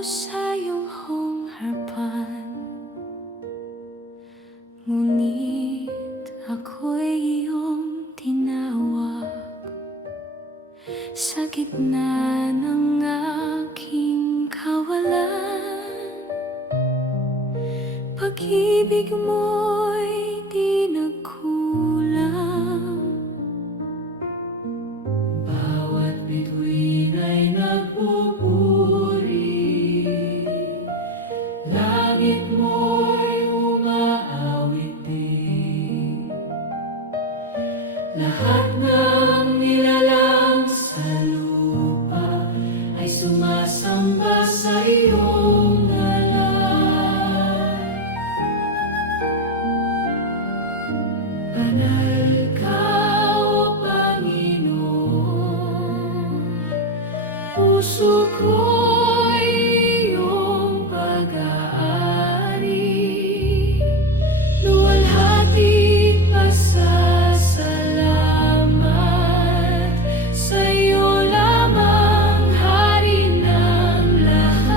sa iyong harapan, ngunit ako'y iyong tinawag. Sa gitna ng aking kawalan, pag-ibig mo'y di nagkulang. Bawat bituin ay nagpupuri, langit mo'y umaawit din. Lahat ng nilalang sa lupa ay sumasamba sa iyong ngalan. Banal ka, O Panginoon, puso ko'y iyong pag-aari. Luwalhati pasasalamat sa iyo lamang, Hari ng lahat.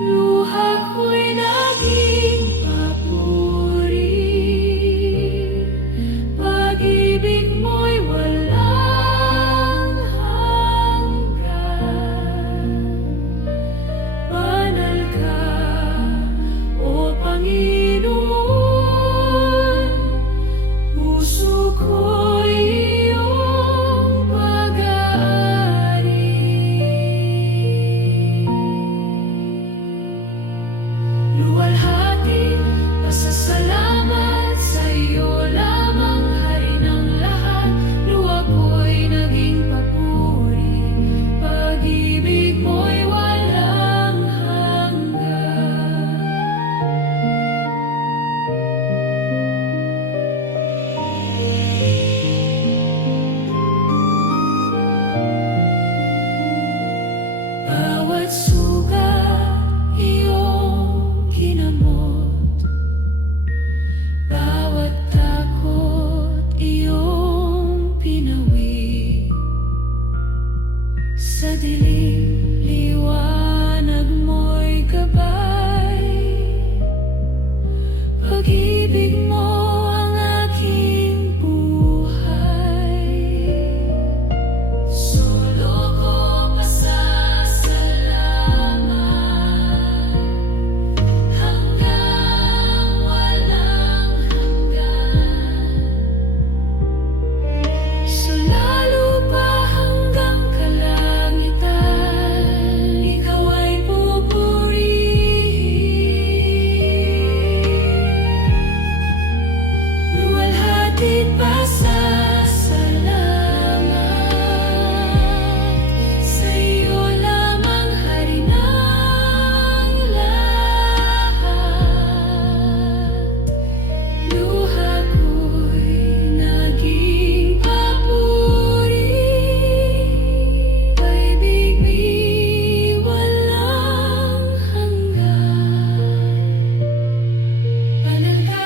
Luha ko'y naging papuri, pag-ibig mo'y walang hanggan. Banal ka, O Panginoon, puso ko'y iyong pag-aari. Luwalhati pasasalamat sa iyo lamang, Hari ng lahat. Luha ko'y naging papuri, pag-ibig mo'y walang hanggan. Bawat sugat iyong ginamot, bawat takot iyong pinawi. Sa dilim, liwanag mo'y gabay. Pag-ibig mo ang aking buhay. Solo ko pasasalamat hanggang walang hanggan. Sa lupa hanggang kalangitan, ikaw ay pupurihin. Luwalhati't pasasalamat sa iyo lamang, Hari ng lahat. Luha ko'y naging papuri, pag-ibig mo'y walang hanggan. Banal ka,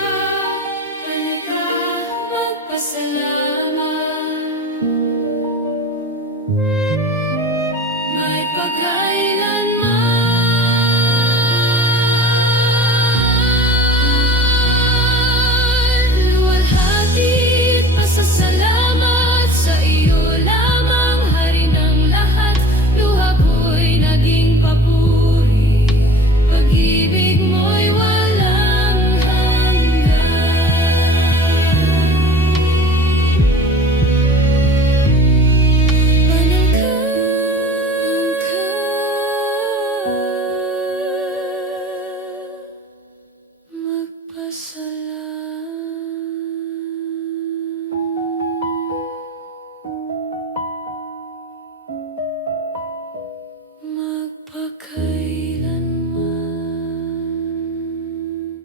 magpasalamat.